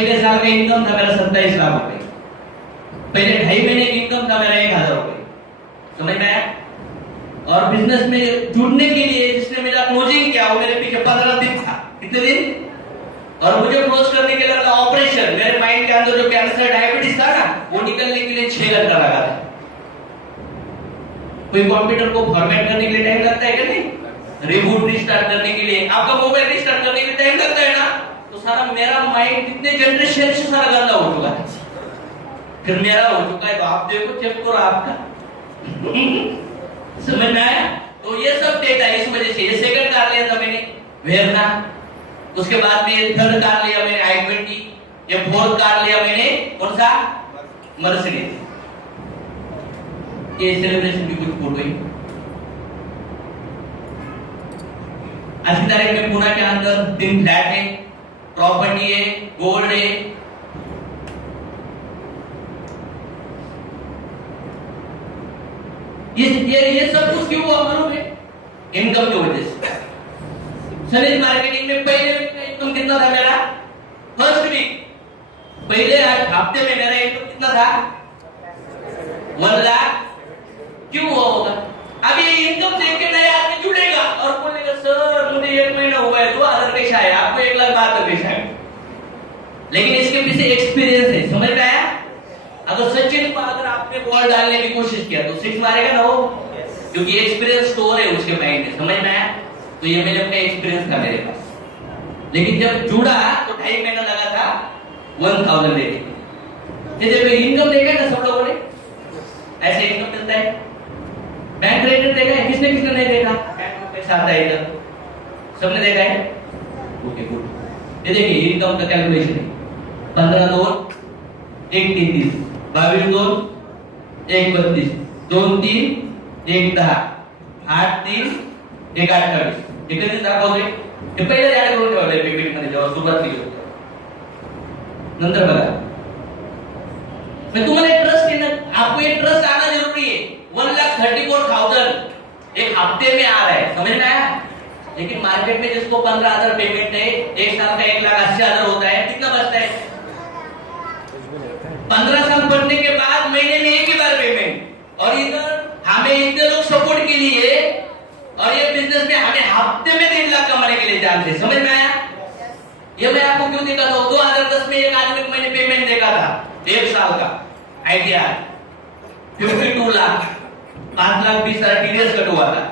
पहले साल का इनकम था मेरा 27 लाख रुपए, पहले 2.5 महीने की इनकम था मेरा 1,000 रुपए। समझ में आया? और बिजनेस में जुड़ने के लिए जिसने मेरा क्लोजिंग किया वो मेरे पीछे 15 दिन था। कितने दिन? और मुझे क्लोज करने के लिए लगा ऑपरेशन, मेरे माइंड के अंदर जो कैंसर डायबिटीज था ना वो निकलने के लिए 6 घंटा लगा था। कोई कंप्यूटर को फॉर्मेट करने के लिए टाइम लगता है क्या? नहीं। रिबूट रिस्टार्ट करने के लिए, आपका मोबाइल रिस्टार्ट करने के लिए टाइम लगता है ना। तो सारा मेरा माइंड कितने जनरेशन से सारा गंदा हो चुका है, फिर मेरा हो चुका है। तो आप देखो, चेक करो आपका। समझ में आया? तो ये सब डेटा इस वजह से, ये सेकंड कार लिया था मैंने वेरना, उसके बाद में थर्ड कार लिया मैंने i20, ये फोर्थ कार लिया मैंने कौन सा? मर्सिडीज। ये सेलिब्रेशन की कुछ फोटो है। आज की तारीख में पुणे के अंदर 3 फ्लैट है, प्रॉपर्टी है, गोल्ड है। ये सब कुछ क्यों हुआ मालूम है? इनकम की वजह से। सर्विस मार्केटिंग में पहले इनकम कितना था मेरा? फर्स्ट वीक पहले हफ्ते में मेरा इनकम कितना था? 1 लाख। क्यों हुआ होगा? अब ये इनकम देख के नया आदमी जुड़ेगा और बोलेगा सर मुझे 1 महीना हुआ है, 2,000 पैसा है, आपको 1,72,000 पैसा है। लेकिन इसके पीछे एक्सपीरियंस है। समझ में आया? अगर सचिन को अगर आपने बॉल डालने की कोशिश किया तो 6 मारेगा ना वो, क्योंकि एक्सपीरियंस स्टोर है उसके माइंड में। समझ में आया? तो ये मैंने अपना एक्सपीरियंस था मेरे पास। लेकिन जब जुड़ा तो 2.5 महीना लगा था 1,000 लेने। ये देखो इनकम देखा है ना सब लोगों ने, ऐसे इनकम मिलता है। बैंक ट्रेडर देखा है? किसने किसने नहीं देखा? बैंक में पैसा आता है इधर, सबने देखा है? Okay good. ये देखिए इनकम का कैलकुलेशन है। 15 2 1 33, 22 2 1 32, 2 3 1 10, 8 3 1 28। कितने दिन दाखवतोय? हे पहिले ऍड करून ठेवलंय पीपीटी मध्ये जेव्हा सुरुवात केली होती। नंतर बघा, मैं तुम्हारे ट्रस्ट के ना, आपको ये ट्रस्ट आना जरूरी है। 1,34,000 एक हफ्ते में आ रहा है। समझ में आया? लेकिन मार्केट में जिसको 15,000 पेमेंट है, एक साल का 1,80,000 होता है, कितना बचता है? 15 साल पढ़ने के बाद महीने में एक ही बार पेमेंट। और इधर हमें इतने लोग सपोर्ट के लिए, और ये बिजनेस में हमें हफ्ते में 3 लाख कमाने के लिए जानते। समझ में आया? ये मैं आपको क्यों दिखाता हूँ? 2010 में एक आदमी को मैंने पेमेंट देखा था 1 साल का idea 52 lakh, 5 lakh 20,000 TDS cut हुआ था।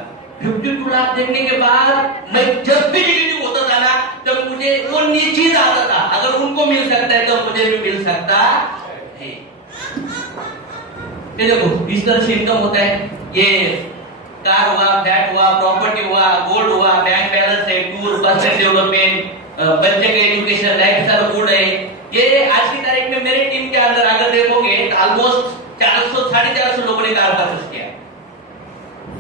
52 लाख देखने के बाद मैं जब भी नेगेटिव होता था ना, तब मुझे वो चीज आता था, अगर उनको मिल सकता है तो मुझे भी मिल सकता है। ये देखो इस तरह से इनकम होता है। ये कार हुआ, फ्लैट हुआ, प्रॉपर्टी हुआ, गोल्ड हुआ, बैंक बैलेंस है, टूर, पर्सनल डेवलपमेंट, बच्चे के एजुकेशन, लाइफस्टाइल गुड है। ये आज की तारीख में मेरे टीम के अंदर अगर देखोगे तो ऑलमोस्ट 400 450 लोगों ने कार परचेस किया।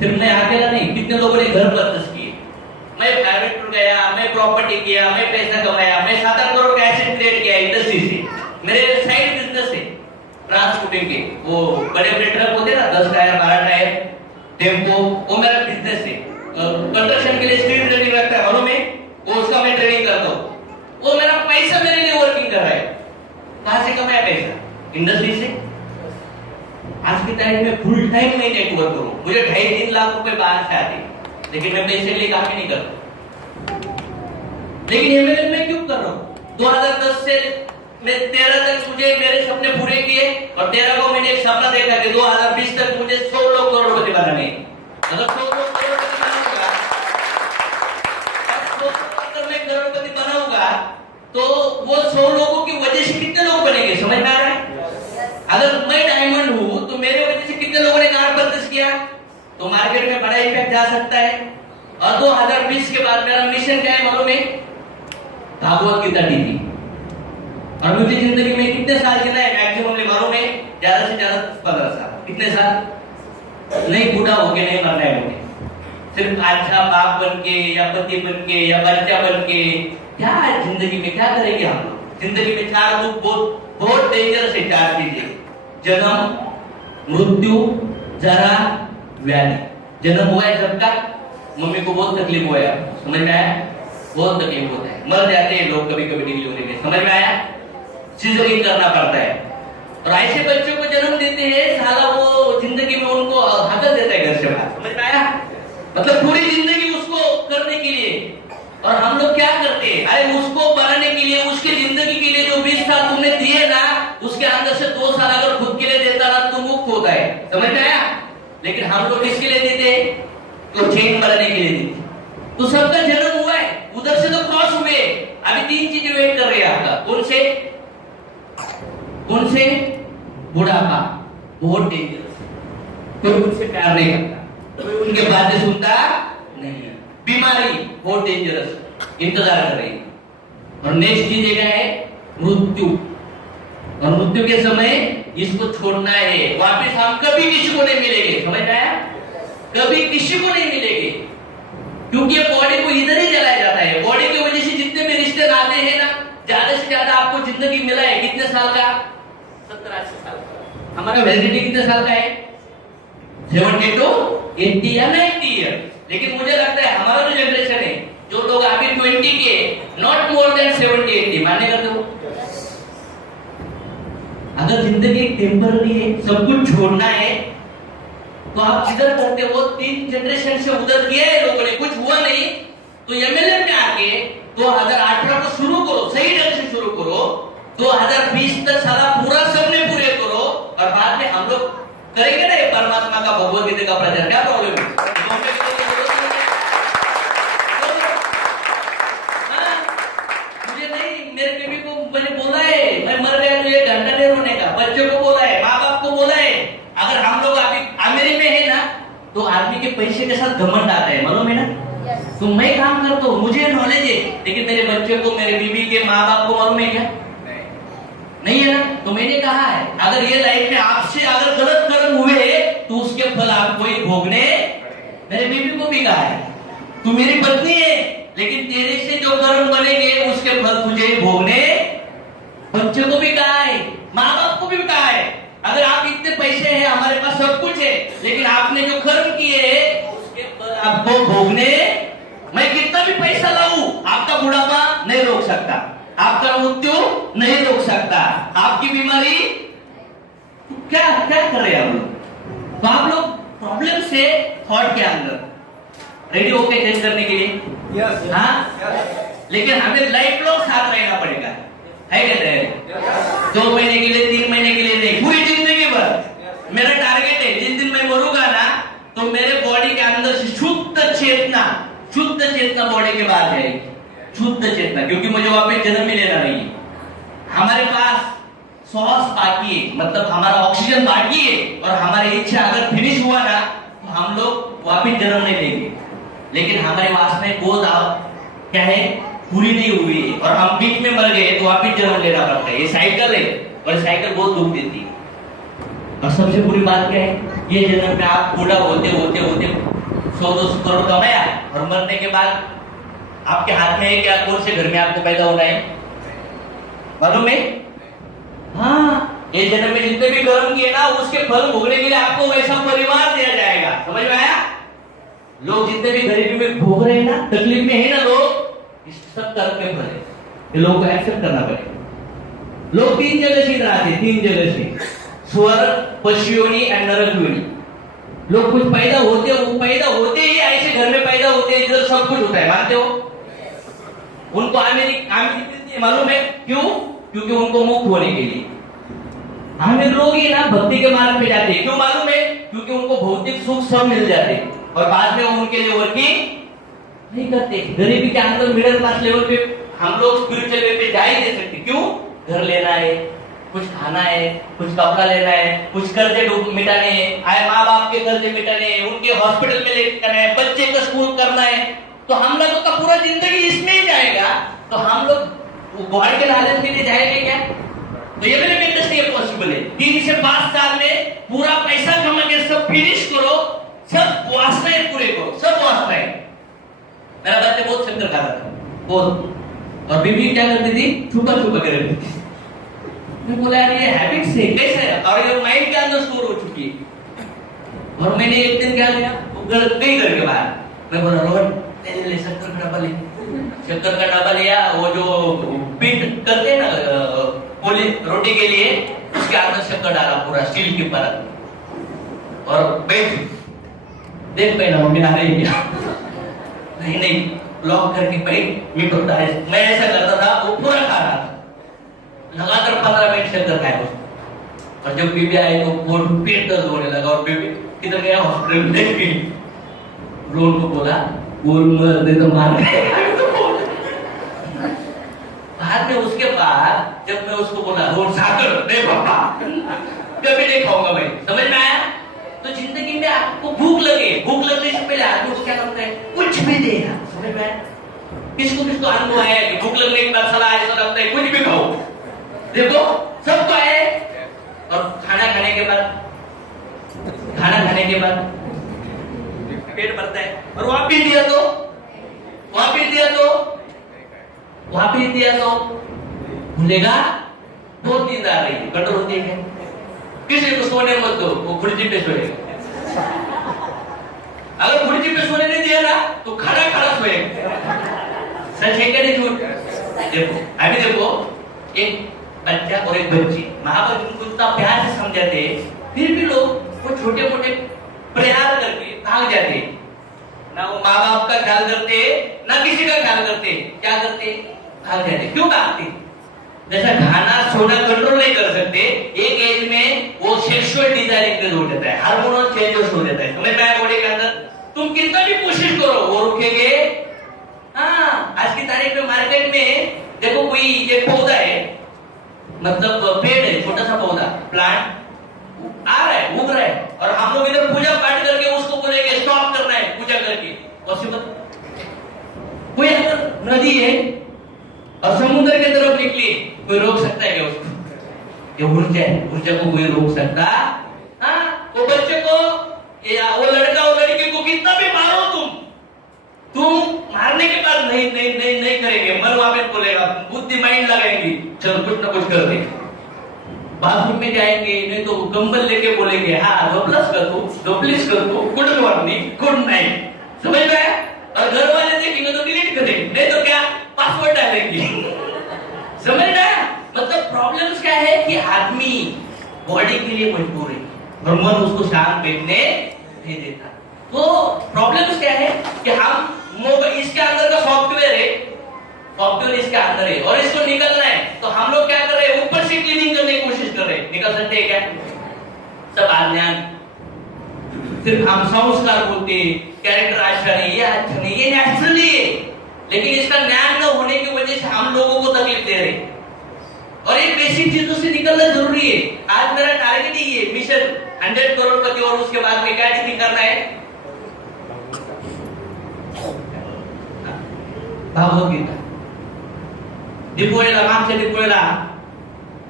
सिर्फ मैं अकेला नहीं, कितने लोगों ने घर परचेस किए। मैं प्राइवेट टूर गया, मैं प्रॉपर्टी किया, मैं पैसा कमाया, मैं 7-8 करोड़ का एसेट क्रिएट किया इंडस्ट्री से। मेरे साइड बिजनेस है ट्रांसपोर्टिंग के, वो बड़े बड़े ट्रक होते ना 10 टायर 12 टायर टेम्पो, वो मेरा बिजनेस है। कंस्ट्रक्शन के लिए स्ट्रीट ट्रेडिंग रखता है मालूम है, वो उसका मैं ट्रेडिंग करता हूँ। वो मेरा पैसा मेरे लिए वर्किंग कर रहा है। कहां से कमाया पैसा? इंडस्ट्री से। आज की तारीख में फुल टाइम मैं नेटवर्क करूं, मुझे 2.5-3 लाख रुपए बाहर से आते, लेकिन मैं पैसे के लिए काम ही नहीं करता। लेकिन ये मैं क्यों कर रहा हूँ? 2010 से मैं 13 तक मुझे मेरे सपने पूरे किए, और 13 को मैंने एक सपना देखा कि 2020 तक मुझे 100 लोग करोड़पति बनाने। अगर 100 लोग करोड़पति बनाऊंगा, अगर मैं करोड़पति बनाऊंगा तो वो 100 लोगों की वजह से कितने लोग बनेंगे? समझ में आ रहा है? अगर मैं डायमंड हूं तो मेरे वजह से कितने लोगों ने कार परचेस किया, तो मार्केट में बड़ा इम्पैक्ट जा सकता है। और 2020 के बाद मेरा मिशन क्या है मालूम है? भागवत गीता टीवी। और मुझे जिंदगी में कितने साल जीना है मैक्सिमम मालूम है? ज्यादा से ज्यादा 15 साल। कितने साल? नहीं बूढ़ा होके नहीं मरना है मुझे, सिर्फ अच्छा बाप बन के या पति बन के या बच्चा बन के। क्या है जिंदगी में, क्या करेंगे हम लोग? जिंदगी में 4 दुख बहुत डेंजरस है। 4 चीजें: जन्म, मृत्यु, जरा, व्याधि। जन्म हुआ है जब तक मम्मी को बहुत तकलीफ हुआ है, समझ में आया? बहुत तकलीफ होता है, मर जाते हैं लोग कभी कभी डिलीवरी में। समझ में आया? सीजरिंग करना पड़ता है। और ऐसे बच्चों को जन्म देते हैं, साला वो जिंदगी में उनको हाकल देता है घर से बाहर। समझ में आया? मतलब पूरी जिंदगी उसको करने के लिए। और हम लोग क्या करते हैं, अरे उसको बनाने के लिए, उसकी जिंदगी के लिए जो 20 साल तुमने दिए ना, उसके अंदर से 2 साल अगर खुद के लिए देता ना तो मुक्त होता है। समझ में आया? लेकिन हम लोग किसके लिए देते हैं? तो चेन बनाने के लिए देते। तो सबका जन्म हुआ है, उधर से तो क्रॉस हुए। अभी 3 चीजें वेट कर रही है आपका। कौन से? बुढ़ापा, बहुत डेंजरस। कोई उनसे प्यार नहीं करता, कोई उनके बातें सुनता नहीं है। बीमारी बहुत डेंजरस, इंतजार कर रही है। और नेक्स्ट चीज क्या है? मृत्यु। और मृत्यु के समय इसको छोड़ना है, वापस हम कभी किसी को नहीं मिलेंगे। समझ में आया? कभी किसी को नहीं मिलेंगे, क्योंकि ये बॉडी को इधर ही जलाया जाता है। बॉडी की वजह से जितने भी रिश्ते नाते हैं ना, ज्यादा से ज्यादा आपको जिंदगी मिला है कितने साल का? 70-80 साल का। हमारा वैलिडिटी कितने साल का है? 70 to 80 या 90 ईयर। लेकिन मुझे लगता है हमारा जो जनरेशन है, जो लोग अभी 20 के, नॉट मोर देन 70-80, मानने करते हो? अगर जिंदगी टेम्पररी है, सब कुछ छोड़ना है, तो आप जिधर करते हो 3 जनरेशन से उधर किया है लोगों ने, कुछ हुआ नहीं, तो एमएलए में आके 2018 को शुरू करो, सही ढंग से शुरू करो। 2020 तक सारा पूरा सबने पूरे करो, और बाद में हम लोग करेंगे ना ये परमात्मा का, भगवद गीता का प्रचार। क्या प्रॉब्लम है? मुझे नहीं, मेरे बेबी को मैंने बोला है, मैं मर गया तो 1 घंटा नहीं रोने का। बच्चों को बोला है, माँ बाप को बोला है। अगर हम लोग अभी अमेरी में है ना, तो आदमी के पैसे के साथ घमंड आता है, मालूम है ना? तो मैं काम करता हूँ, मुझे नॉलेज है, लेकिन मेरे बच्चे को, मेरे बीवी के माँ बाप को मालूम है क्या? नहीं है ना? तो मैंने कहा है, अगर ये लाइफ में आपसे अगर गलत कर्म हुए तो उसके फल आपको ही भोगने। मेरे बीवी को भी कहा है, तू मेरी पत्नी है, लेकिन तेरे से जो कर्म बनेंगे उसके फल तुझे ही भोगने। बच्चे को भी कहा है, माँ बाप को भी कहा है, अगर आप इतने पैसे हैं, हमारे पास सब कुछ है, लेकिन आपने जो कर्म किए उसके फल आपको भोगने। मैं कितना भी पैसा लाऊं, आपका बुढ़ापा नहीं रोक सकता, आपका मृत्यु नहीं रोक सकता, आपकी बीमारी। क्या क्या कर रहे हैं हम लोग? तो आप लोग प्रॉब्लम से थॉट के अंदर रेडी होके चेंज करने के लिए, हाँ, लेकिन हमें लाइफ लॉन्ग साथ रहना पड़ेगा, है कहते हैं? 2 महीने के लिए, 3 महीने के लिए नहीं, पूरी जिंदगी भर। मेरा टारगेट है, जिस दिन मैं मरूंगा ना, तो मेरे बॉडी के अंदर से शुद्ध चेतना बॉडी के बाहर जाएगी, शुद्ध चेतना, क्योंकि मुझे वापस जन्म ही लेना नहीं है। हमारे पास श्वास बाकी है, मतलब हमारा ऑक्सीजन बाकी है, और हमारी इच्छा अगर फिनिश हुआ ना, तो हम लोग वापस जन्म नहीं लेंगे। लेकिन हमारी वासनाएं बहुत क्या है, पूरी नहीं हुई है, और हम बीच में मर गए तो वापस जन्म लेना पड़ता है। ये साइकिल है, और साइकिल बहुत दुख देती है। और सबसे बुरी बात क्या है, ये जन्म में आप बूढ़ा होते होते होते 100-200 करोड़ कमाया, और मरने के बाद आपके हाथ में है क्या, कौन से घर में आपको पैदा होना है, मालूम है? हाँ, ये जन्म में जितने भी कर्म किए ना, उसके फल भोगने के लिए आपको वैसा परिवार दिया जाएगा। समझ में आया? लोग जितने भी गरीबी में भोग रहे हैं ना, तकलीफ में है ना लोग, इस सब कर्म में फल है, ये लोगों को एक्सेप्ट करना पड़ेगा। लोग 3 जगह से इधर आते, 3 जगह से, स्वर्ग, पशुयोनि एंड नरक योनि। लोग कुछ पैदा होते ही ऐसे घर में पैदा होते हैं जिधर सब कुछ होता है, मानते हो? उनको आमिर मालूम है क्यों? क्योंकि उनको मुक्त होने के लिए। आमिर लोग ही ना भक्ति के मार्ग पे जाते हैं, क्यों मालूम है? क्योंकि उनको भौतिक सुख सब मिल जाते हैं, और बाद में उनके लिए वर्किंग नहीं करते। गरीबी के अंदर मिडिल क्लास लेवल पे हम लोग स्पिरिचुअल वे पे जा ही नहीं सकते। क्यों? घर लेना है, कुछ खाना है, कुछ कपड़ा लेना है, कुछ कर्जे मिटाने हैं, आए माँ बाप के कर्जे मिटाने हैं, उनके हॉस्पिटल में लेके जाना है, बच्चे का स्कूल करना है। तो हम लोगों का पूरा जिंदगी इसमें ही जाएगा, तो हम लोग गॉड के लालच के लिए जाएंगे क्या? तो ये मेरे बिजनेस ये पॉसिबल है। 3 से 5 साल में पूरा पैसा कमा के सब फिनिश करो, सब वासनाएं पूरे करो, सब वासनाएं। मेरा बच्चे बहुत शक्कर खाता था बहुत, और बीवी क्या करती थी, छुपा छुपा कर रही थी। मैं बोला यार ये हैबिट से कैसे है, और ये माइंड के अंदर स्टोर हो चुकी है। और मैंने एक दिन क्या किया, गई घर के बाहर, मैं बोला रोहन ले शक्कर का डब्बा ले। शक्कर का डब्बा लिया, वो जो पिट करते हैं ना बोले रोटी के लिए उसके अंदर शक्कर डाला पूरा स्टील की परत और बैठ देख पहला मम्मी आ रही है नहीं नहीं लॉक करके बैठ मी पकड़ा है मैं ऐसा करता था वो पूरा खा रहा था लगातार 15 मिनट शक्कर खाया उसको और जब बीबी आई तो पेट दर्द होने लगा और बेबी किधर गया हॉस्पिटल में गई रोल को बोला बोल मर दे तो मार बाद में उसके बाद जब मैं उसको बोला रोल साकर नहीं पापा कभी नहीं खाऊंगा मैं समझ में आया तो जिंदगी में आपको भूख लगने से पहले आदमी को क्या करता है कुछ भी दे यार समझ में आया किसको किसको अनुभव आया कि भूख लगने के बाद सलाह ऐसा लगता है कुछ भी खाओ देखो सबको आया और खाना खाने के बाद पेट भरता है और वहां भी दिया तो भूलेगा बहुत नींद आ रही है कंट्रोल होती है किसी को सोने मत दो वो खुर्ची पे सोएगा अगर खुर्ची पे सोने नहीं दिया ना तो खड़ा सोएगा सच है क्या नहीं झूठ देखो अभी देखो एक बच्चा और एक बच्ची माँ बाप उनको इतना प्यार से समझाते फिर भी लोग वो छोटे मोटे प्रयास करके भाग जाते ना वो माँ बाप का ख्याल करते ना किसी का ख्याल करते क्या करते भाग जाते क्यों भागते जैसा खाना सोना कंट्रोल नहीं कर सकते एक एज में वो सेक्सुअल डिजायर इंक्रीज हो जाता है हार्मोनल चेंजेस हो जाता है समझ में आया बॉडी के अंदर तुम कितना भी कोशिश करो वो रुकेंगे हाँ आज की तारीख में मार्केट में देखो कोई एक पौधा है मतलब पेड़ है छोटा सा पौधा प्लांट आ रहा है उग रहा है और हम लोग इधर पूजा पाठ करके उसको बोलेंगे स्टॉप करना है पूजा करके पॉसिबल कोई अगर नदी है और समुद्र की तरफ निकली कोई रोक सकता है क्या उसको ये ऊर्जा को कोई रोक सकता हाँ वो बच्चे को या वो लड़का और लड़की को कितना भी मारो तुम मारने के बाद नहीं करेंगे मन वापस बोलेगा बुद्धि माइंड लगाएंगे चलो कुछ ना कुछ कर देंगे बाथरूम में जाएंगे नहीं तो कंबल लेके बोलेंगे हाँ डोप्लस कर दो गुड मॉर्निंग गुड नाइट समझ में आया और घर वाले देखेंगे तो डिलीट करेंगे नहीं तो क्या पासवर्ड डालेंगे समझ में आया मतलब प्रॉब्लम्स क्या है कि आदमी बॉडी के लिए मजबूर है और मन उसको शांत बैठने नहीं देता तो प्रॉब्लम्स क्या है कि हम मोबाइल इसके अंदर का सॉफ्टवेयर इसके अंदर है और इसको निकलना है तो हम लोग क्या कर रहे हैं ऊपर से क्लीनिंग करने की कोशिश कर रहे हैं निकल सकते हैं क्या सब अज्ञान सिर्फ हम संस्कार बोलते कैरेक्टर अच्छा नहीं ये नेचुरली है लेकिन इसका ज्ञान न होने की वजह से हम लोगों को तकलीफ दे रहे और एक बेसिक चीजों से निकलना जरूरी है आज मेरा टारगेट ही है मिशन 100 करोड़पति और उसके बाद में क्या टीचिंग करना है भागवत दीपोळीला मागच्या दीपोळीला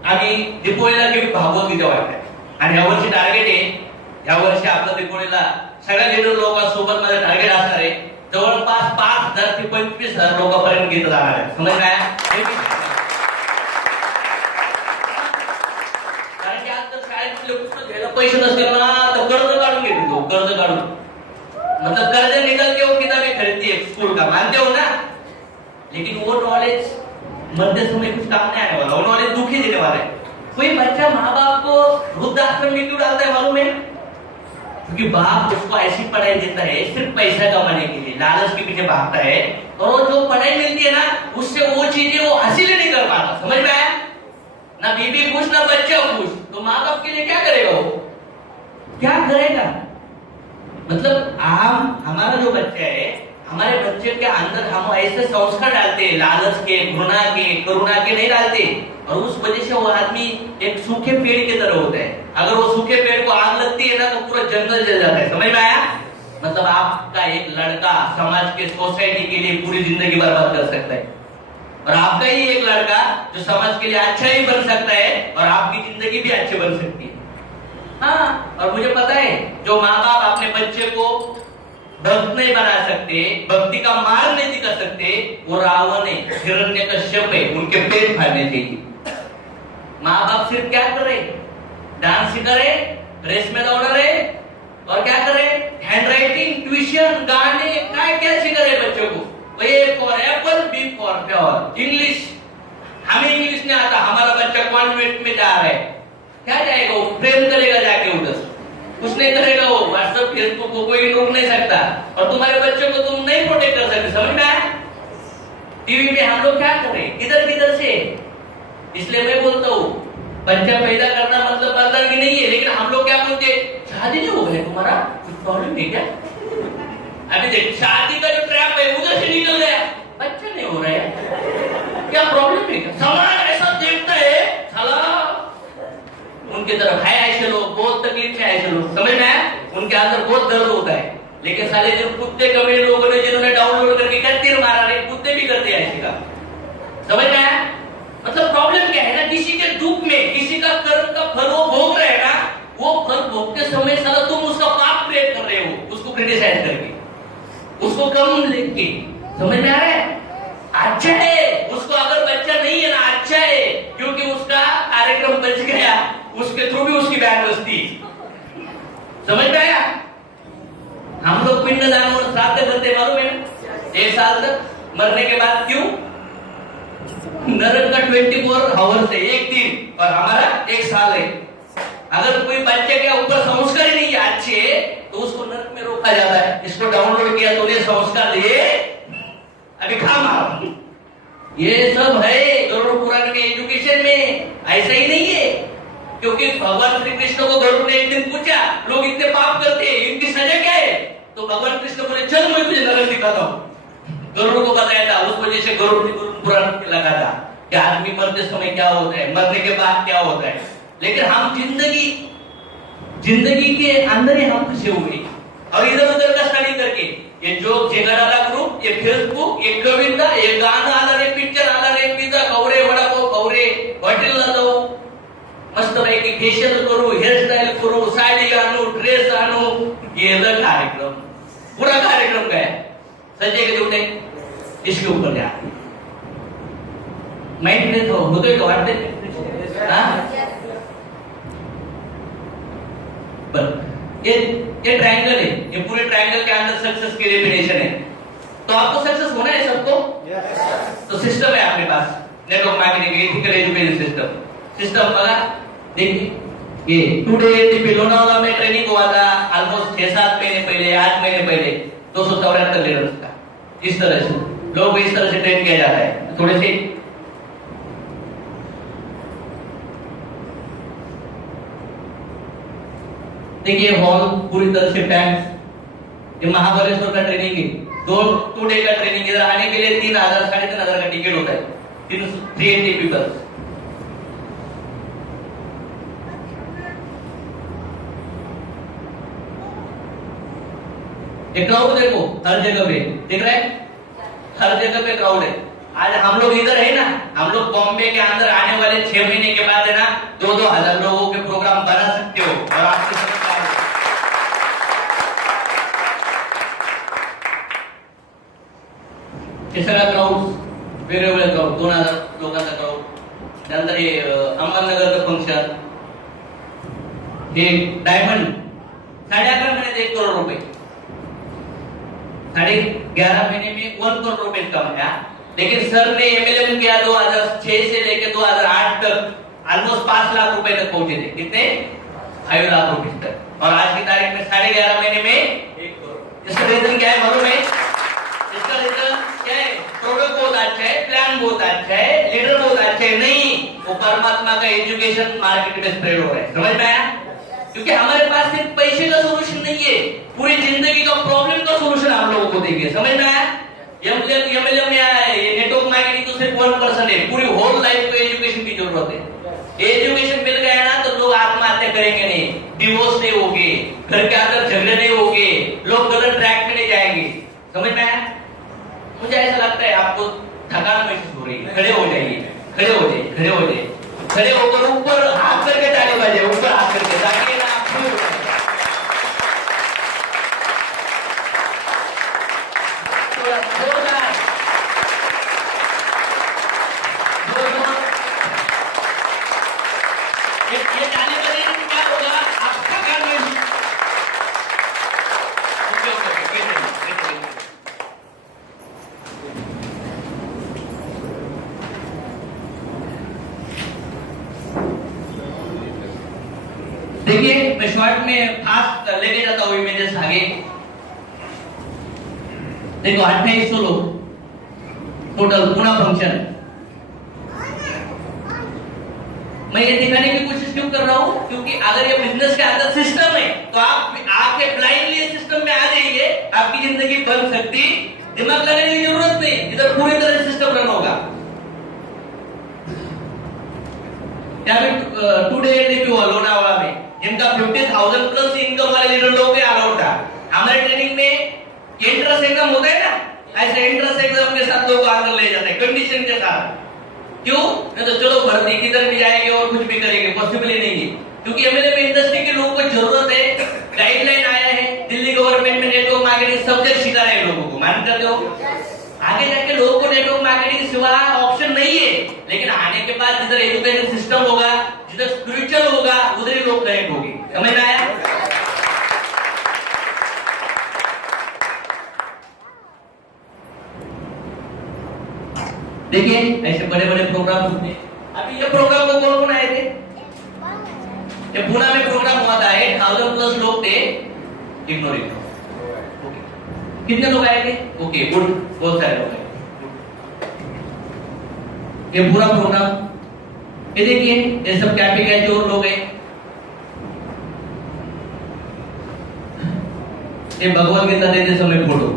आम्ही दीपोळीला घेऊन भागवत गीता वाटत आणि यावर्षी टार्गेट आहे यावर्षी आपलं दीपोळीला सगळ्या लीडर लोकांसोबत माझं टार्गेट असणार आहे जवळपास 5,000 ते 25,000 लोकांपर्यंत गीत जाणार आहे समज काय कारण की आज तर शाळेतले पुस्तक घ्यायला पैसे नसतील ना तर कर्ज काढून घेतो कर्ज काढून मतलब कर्ज निकल के वो किताबें खरीदती है स्कूल का मानते हो ना लेकिन वो नॉलेज मध्य समय कुछ काम नहीं आने वाला वो नॉलेज दुखी देने वाला है कोई बच्चा माँ बाप को वृद्धाश्रम में क्यों डालता है मालूम है क्योंकि बाप उसको ऐसी पढ़ाई देता है सिर्फ पैसा कमाने के लिए लालच के पीछे भागता है और वो जो पढ़ाई मिलती है ना उससे वो चीजें वो हासिल नहीं कर पाता समझ में आया ना बीबी खुश ना बच्चा खुश तो माँ बाप के लिए क्या करेगा वो क्या करेगा मतलब हमारा जो बच्चा है हमारे बच्चे के अंदर हम ऐसे संस्कार डालते हैं लालच के घृणा के करुणा के नहीं डालते और उस वजह से वो आदमी एक सूखे पेड़ की तरह होता है अगर वो सूखे पेड़ को आग लगती है ना तो पूरा जंगल जल जाता है समझ में आया मतलब आपका एक लड़का समाज के सोसाइटी के लिए पूरी जिंदगी बर्बाद कर सकता है और आपका ही एक लड़का जो समाज के लिए अच्छा ही बन सकता है और आपकी जिंदगी भी अच्छी बन सकती है हाँ और मुझे पता है जो माँ बाप अपने बच्चे को भक्त नहीं बना सकते भक्ति का मार्ग नहीं दिखा सकते वो रावण है हिरण्यकश्यप है उनके पेट फाड़ने चाहिए माँ बाप सिर्फ क्या कर रहे डांस सिखा रहे रेस में दौड़ रहे और क्या कर रहे हैंड राइटिंग ट्यूशन गाने क्या सिखा रहे बच्चों को A for apple B for ball English हमें इंग्लिश नहीं आता, हमारा बच्चा कॉन्वेंट में जा रहा है, क्या जाएगा वो? प्रेम करेगा जाके उधर, कुछ नहीं करेगा वो। व्हाट्सएप फेसबुक को कोई रोक नहीं सकता, और तुम्हारे बच्चों को तुम नहीं प्रोटेक्ट कर सकते, समझ में आया? टीवी में हम लोग क्या कर रहे हैं, किधर किधर से। इसलिए मैं बोलता हूँ बच्चा पैदा करना मतलब बंधन की नहीं है, लेकिन हम लोग क्या बोलते हैं, शादी नहीं हो गया तुम्हारा, कुछ प्रॉब्लम है क्या? अभी देख, शादी का जो ट्रैप है उधर से निकल गया, बच्चा नहीं हो रहा है, क्या प्रॉब्लम है? समाज ऐसा देखता है, साला उनके तरफ है ऐसे लोग, बहुत तकलीफ है ऐसे लोग, समझ में आया? उनके अंदर बहुत दर्द होता है। लेकिन साले जो कुत्ते कमे लोगों ने जिन्होंने डाउनलोड करके क्या तीर मारा रहे, कुत्ते भी करते हैं ऐसे का, समझ में आया? मतलब प्रॉब्लम क्या है ना, किसी के दुख में किसी का कर्म का फल वो भोग रहे हैं ना, वो फल भोगते समय साला तुम उसका पाप क्रिएट कर रहे हो, उसको क्रिटिसाइज करके, उसको कम लिख के, समझ में आ रहा है? अच्छा है उसको अगर बच्चा नहीं है ना, अच्छा है, क्योंकि उसका कार्यक्रम बच गया, उसके थ्रू भी उसकी बैन बचती, समझ में आया? हम लोग पिंडदान और श्राद्ध करते मालूम है ना, 1 साल तक, मरने के बाद क्यों? नरक का 24 आवर्स है, 1 दिन, और हमारा 1 साल है। अगर कोई बच्चे के ऊपर संस्कार ही नहीं है अच्छे, तो उसको नरक में रोका जाता है। इसको डाउनलोड किया तो ये संस्कार दे, अभी खा मार, ये सब है गरुड़ पुराण के एजुकेशन में, ऐसा ही नहीं है। क्योंकि भगवान श्री कृष्ण को गरुड़ ने एक दिन पूछा, लोग इतने पाप करते हैं, इनकी सजा क्या है? तो भगवान कृष्ण बोले, चल मैं तुझे नरक दिखाता हूँ। गरुड़ को बताया था, उस वजह से गरुड़ ने पुराण लगा था कि आदमी मरते समय क्या होता है, मरने के बाद क्या होता है। लेकिन हम जिंदगी के अंदर ही हम फंसे हुए, और इधर उधर का स्टडी करके, ये जोक झेंगाडाला ग्रुप, ये फेसबुक, ये कविता, ये गाना आला रे, पिक्चर आला रे, पिझ्झा खवरे, वडापाव खवरे, हॉटेलला जाऊ, मस्त पैकी फेशियल करू, हेअरस्टाईल करू, साडी आणू, ड्रेस आणू, गेलं कार्यक्रम, पूरा कार्यक्रम काय संजय के उठे इसके ऊपर जा माइंड नहीं तो होते तो वाटते ये ट्रायंगल है, ये पूरे ट्रायंगल के अंदर सक्सेस के डेफिनेशन है। तो आपको सक्सेस होना है सबको, तो सिस्टम है आपके पास, network marketing, ethical education system बघा। देखिए ये टुडे टीपी लोनावाला में ट्रेनिंग हुआ था, ऑलमोस्ट 6-7 महीने पहले, 8 महीने पहले, 274 लीडर्स का। इस तरह से लोग इस तरह से ट्रेन किया जाता है। थोड़े से देखिए हॉल पूरी तरह से पैक्ड, ये महाबलेश्वर का ट्रेनिंग है, 2 डे का ट्रेनिंग। इधर आने के लिए 3,000 3,500 का टिकट होता है, 380 पीपल। क्राउड देखो हर जगह पे, दिख रहा है हर जगह पे क्राउड है। आज हम लोग इधर है ना, हम लोग बॉम्बे के अंदर आने वाले 6 महीने के बाद है ना 2-2 हजार लोगों के प्रोग्राम बना सकते हो, और आपके सगळा क्राउड वेगवेगळे क्राउड, 2,000 लोकांचा क्राउड। त्यानंतर हे अहमदनगरचं फंक्शन, हे डायमंड 11.5 महिन्यात 1 करोड रुपये, 11.5 महीने में 1 करोड़ रुपए कमाया। लेकिन सर ने एमएलएम किया 2006 से लेकर 2008 तक ऑलमोस्ट 5 लाख रुपए तक पहुंचे थे, कितने 5 लाख रुपए तक, और आज की तारीख में 11.5 महीने में 1 करोड़। इसका रीजन क्या है मालूम है? इसका रीजन क्या है? प्रोडक्ट बहुत अच्छा है, प्लान बहुत अच्छा है, लीडर बहुत अच्छा है, नहीं, वो परमात्मा का एजुकेशन मार्केट में स्प्रेड हो रहा है, समझ में आया? क्योंकि हमारे पास सिर्फ पैसे का सोल्यूशन नहीं है, पूरी जिंदगी का प्रॉब्लम का सोल्यूशन आप लोगों को देंगे, समझ में आया? एमएलएम में आया है, ये नेटवर्क मार्केटिंग तो सिर्फ 1% है, पूरी होल लाइफ को एजुकेशन की जरूरत है। एजुकेशन मिल गया ना तो लोग आत्महत्या करेंगे नहीं, डिवोर्स नहीं होगी, घर के अंदर झगड़े नहीं होंगे, लोग गलत ट्रैक में नहीं जाएंगे, समझ में आया? मुझे ऐसा लगता है आपको थकान महसूस हो रही है, खड़े हो जाइए, खड़े हो जाइए, खड़े हो जाइए, खड़े होकर ऊपर हाथ करके ताली बजाइए, ऊपर हाथ करके, ताकि ना आप ये ताली बजाने में क्या होगा, आप थकान महसूस देखिए मैं शॉर्ट में फास्ट लेके जाता हूँ इमेजेस आगे। देखो 2800 लोग टोटल पूरा फंक्शन। मैं ये दिखाने की कोशिश क्यों कर रहा हूँ, क्योंकि अगर ये बिजनेस के अंदर सिस्टम है तो आप आके ब्लाइंडली सिस्टम में आ जाइए, आपकी जिंदगी बन सकती, दिमाग लगाने की जरूरत नहीं, इधर पूरी तरह सिस्टम रन होगा। टुडे एलडीपी लोनावाला में जिनका 50,000 प्लस इनकम वाले लीडर लोग के अलाउड था। हमारे ट्रेनिंग में एंट्रेंस एग्जाम होता है ना, ऐसे एंट्रेंस एग्जाम के साथ लोग आगे ले जाते हैं कंडीशन के साथ। क्यों? नहीं तो चलो भर्ती किधर भी जाएंगे और कुछ भी करेंगे, पॉसिबल ही नहीं है। क्योंकि एमएलए इंडस्ट्री के लोगों को जरूरत है, गाइडलाइन आया है, दिल्ली गवर्नमेंट में नेटवर्क मार्केटिंग सब्जेक्ट सिखा रहे हैं लोगों को, मान करते हो? आगे जाके लोगों को नेटवर्क मार्केटिंग के सिवा ऑप्शन नहीं है, लेकिन आने के बाद जिधर एजुकेशन सिस्टम होगा, जिधर स्पिरिचुअल होगा, उधर ही लोग कनेक्ट होंगे। समझ में आया? देखिए ऐसे बड़े बड़े प्रोग्राम होते हैं। अभी ये प्रोग्राम को कौन कौन आए थे? ये पुणे में प्रोग्राम हुआ था, 8,000 प्लस लोग थे। इग्नोर कितने लोग आए थे? ओके गुड, बहुत सारे लोग आए। ये पूरा प्रोग्राम ये देखिए, ये सब क्या है, जो लोग हैं ये भगवद गीता देते समय फोटो।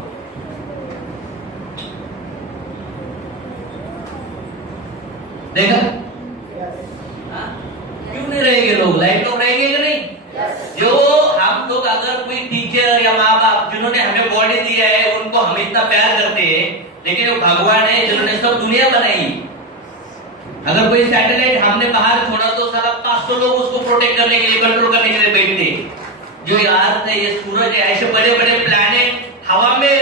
देखा? क्यों नहीं रहेंगे लोग? लाइफ लोग रहेंगे कि नहीं? जो हम लोग अगर कोई टीचर या माँ बाप जिन्होंने हमें बॉडी दिया है उनको हम इतना प्यार करते हैं, लेकिन वो भगवान है जिन्होंने सब दुनिया बनाई। अगर कोई सैटेलाइट हमने बाहर छोड़ा तो सारा 500 लोग उसको प्रोटेक्ट करने के लिए, कंट्रोल करने के लिए बैठते। जो अर्थ है, ये सूरज है, ऐसे बड़े बड़े प्लैनेट हवा में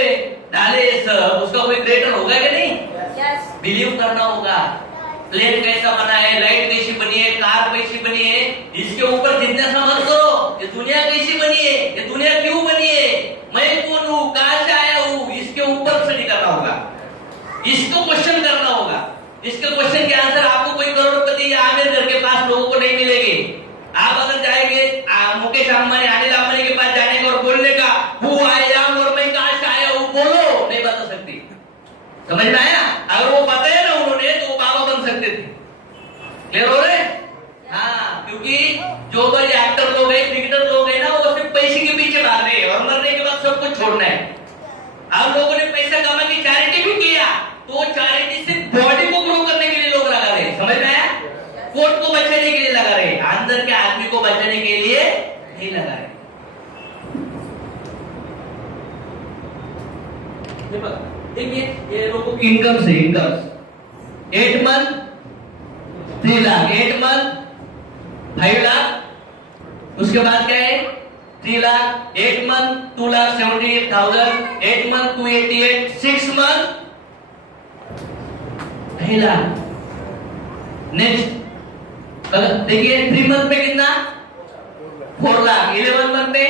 डाले सब, उसका कोई क्रिएटर होगा कि नहीं? बिलीव करना होगा। प्लेन कैसा बना है, लाइट कैसी बनी है, कार कैसी बनी है, इसके ऊपर जिज्ञासा मत करो। ये दुनिया कैसी बनी है, ये दुनिया क्यों बनी है, मैं कौन हूँ, कहां से आया हूँ, इसके ऊपर स्टडी करना होगा, इसको क्वेश्चन करना होगा। इसके क्वेश्चन के आंसर आपको कोई करोड़पति या आमिर घर के पास लोगों को नहीं मिलेंगे। आप अगर जाएंगे मुकेश अंबानी, अनिल अंबानी के पास जाने का और बोलने का हु आई एम और मैं कहां से आया हूँ, बोलो, नहीं बता सकती। समझ में आया? अगर वो पता है ना उन्होंने, तो वो बाबा बन सकते थे। क्लियर हो रहे? हाँ, क्योंकि जो तो ये एक्टर लोग हैं, क्रिकेटर लोग हैं ना, वो सिर्फ पैसे के पीछे भाग रहे हैं और मरने के बाद सब कुछ छोड़ना है। आप लोगों ने पैसा कमा के चैरिटी भी किया, तो वो चैरिटी से बॉडी को ग्रो करने के लिए लोग लगा रहे हैं। समझ में आया? कोर्ट को बचाने के लिए लगा रहे हैं, अंदर के आदमी को बचाने के लिए नहीं लगा रहे। देखिए ये लोगों की इनकम से, income 8 month 3 lakh, 8 month 5 lakh, उसके बाद क्या है 3 lakh, 8 month 2,78,000, 8 month 288, 6 month 2 lakh. Next देखिए 3 मंथ में कितना 4 लाख, 11 मंथ में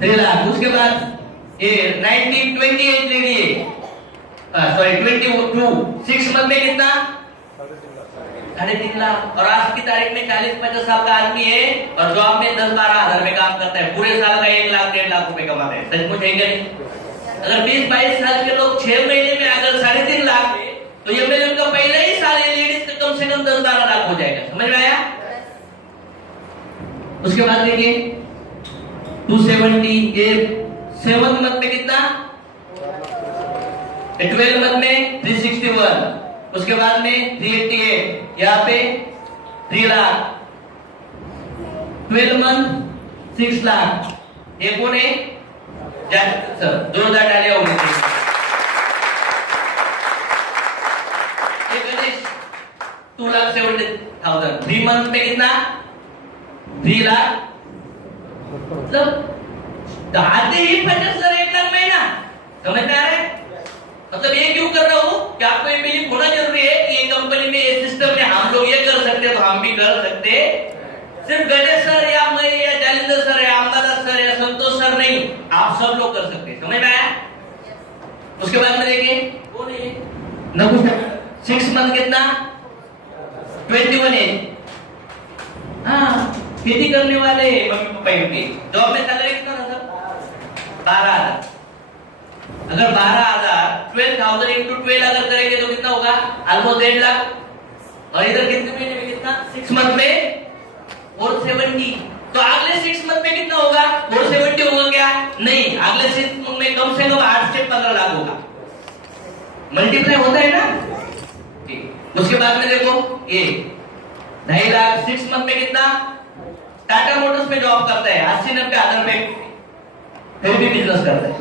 3 लाख, उसके बाद ये 1928 ले लिए, सॉरी 22, 6 मंथ में कितना 3.5 लाख। और आज की तारीख में 40-50 साल का आदमी है और जॉब में 10-12 हजार में काम करता है, पूरे साल का 1 लाख 1.5 लाख रुपए कमाते हैं। सचमुच है क्या नहीं? अगर 20-22 साल के लोग 6 महीने में अगर 3.5 लाख है, तो ये मेरे उनका पहला ही साल है, लेडीज का कम से कम 10-12 लाख हो जाएगा। समझ में आया? उसके बाद देखिए 270, ये 7 मंथ में कितना 12 मंथ में 361, उसके बाद में 388, यहाँ पे 3 लाख, 12 मंथ 6 लाख। ये कौन है? सर 2000 डालिया होगी। ये गणेश 2,70,000, 3 मंथ में कितना 3 लाख, मतलब आते ही 50,000 1 लाख महीना। समझ में आ रहा है? मतलब ये क्यों कर रहा हूं कि आपको ये बिलीव होना जरूरी है कि ये कंपनी में, ये सिस्टम में हम लोग ये कर सकते हैं तो हम भी कर सकते। सिर्फ गणेश सर या मैं या जालिंदर सर या अमदादास सर या संतोष सर नहीं, आप सब लोग कर सकते हैं। समझ में आया? उसके बाद में देखिए वो नहीं है ना, 6 मंथ कितना 21 है। हाँ, खेती करने वाले मम्मी पापा इनके जॉब में सैलरी कितना था सर? 12,000। अगर 12,000 12,000 इंटू 12 अगर करेंगे तो कितना होगा? ऑलमोस्ट 1.5 लाख। और इधर कितने महीने में कितना? 6 मंथ में 470। तो अगले 6 मंथ में कितना होगा? 470 होगा क्या? नहीं, अगले 6 मंथ में कम से कम 8 से 15 लाख होगा। मल्टीप्लाई होता है ना? उसके बाद में देखो ये 2.5 लाख 6 मंथ में कितना? टाटा मोटर्स में जॉब करता है, 80-90 पे फिर भी बिजनेस करता है।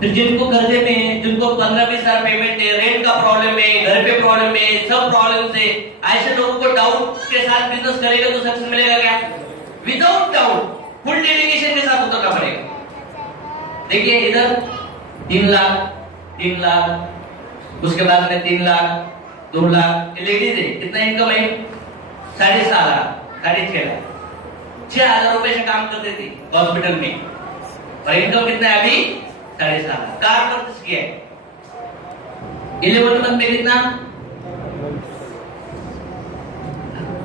फिर जिनको कर्जे में है, जिनको 15-20 हजार पेमेंट है, रेंट का प्रॉब्लम है, घर पे प्रॉब्लम है, सब प्रॉब्लम से ऐसे लोगों को डाउट के साथ बिजनेस करेगा तो सक्सेस मिलेगा क्या? विदाउट डाउट फुल डेडिकेशन के साथ उतरना पड़ेगा। देखिए इधर 3 लाख 3 लाख, उसके बाद में 3 लाख 2 लाख। लेडीज है, कितना इनकम है? 6.5 लाख 6.5 लाख। 6,000 रुपए से काम करते थे हॉस्पिटल में, और इनकम कितना है अभी? 7.5 लाख। कार परचेस किया है 11 मंथ में कितना?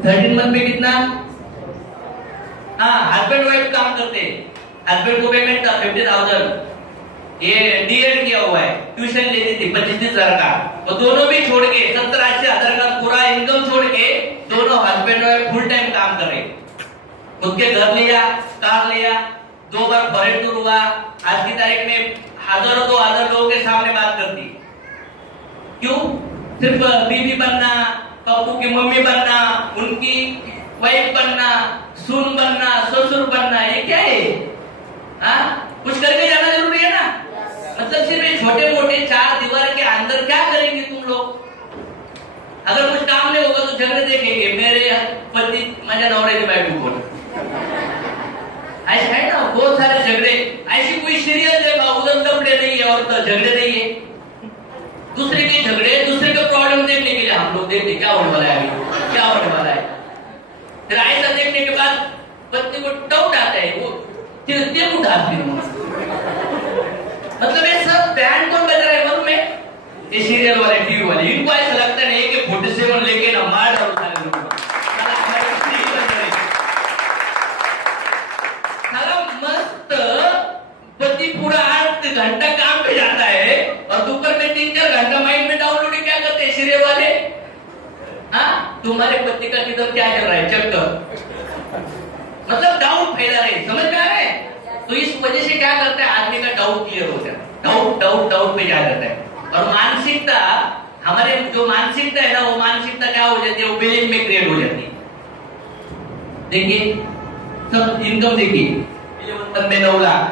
13 मंथ में कितना? हाँ, हस्बैंड वाइफ काम करते हैं, हस्बैंड को पेमेंट था 50,000, ये डीएड किया हुआ है, ट्यूशन लेती थी 25-30 हजार का, तो दोनों भी छोड़ के 70-80 हजार का पूरा इनकम छोड़ के दोनों हस्बैंड वाइफ फुल टाइम काम कर रहे। खुद के घर लिया, कार लिया, 2 बार फॉरेन टूर हुआ। आज की तारीख में हजारों 2,000 लोगों के सामने बात करती। क्यों? सिर्फ बीवी बनना, पप्पू की मम्मी बनना, उनकी वाइफ बनना, सुन बनना, ससुर बनना, ये क्या है? हाँ, कुछ करके जाना जरूरी है ना। मतलब सिर्फ छोटे मोटे 4 दीवार के अंदर क्या करेंगे तुम लोग? अगर कुछ काम नहीं होगा तो झगड़े देखेंगे, मेरे पति माझ्या नवऱ्याची बायको कोण, ऐसा है ना, बहुत सारे झगड़े। ऐसी कोई सीरियल देखा उधर कपड़े नहीं है और तो झगड़े नहीं है। दूसरे के झगड़े, दूसरे का प्रॉब्लम देखने के लिए हम लोग देखते क्या होने वाला है अभी, क्या होने वाला है। फिर ऐसा देखने के बाद पत्नी को डाउट आता है, वो तिल उठाती है। मतलब ये सब बैंड कौन बज रहा है मन में? ये सीरियल वाले, टीवी वाले, इनको ऐसा लगता नहीं कि 47 लेके ना मार डालो सारे लोगों को। मस्त पति पूरा 8 घंटा काम पे जाता है और दोपहर में 3-4 घंटा माइंड में डाउनलोड क्या करते हैं सीरियल वाले। हाँ, तुम्हारे पति का किधर क्या चल रहा है चेक कर। मतलब डाउट फैला रहे, समझ में आ रहा है? तो इस वजह से क्या करता है, आदमी का डाउट क्लियर हो जाता है। डाउट पे क्या करता है, और मानसिकता, हमारे जो मानसिकता है ना, वो मानसिकता क्या हो जाती है, वो बिलीफ में क्रिएट हो जाती है। देखिए सब इनकम देखिए, 9 लाख,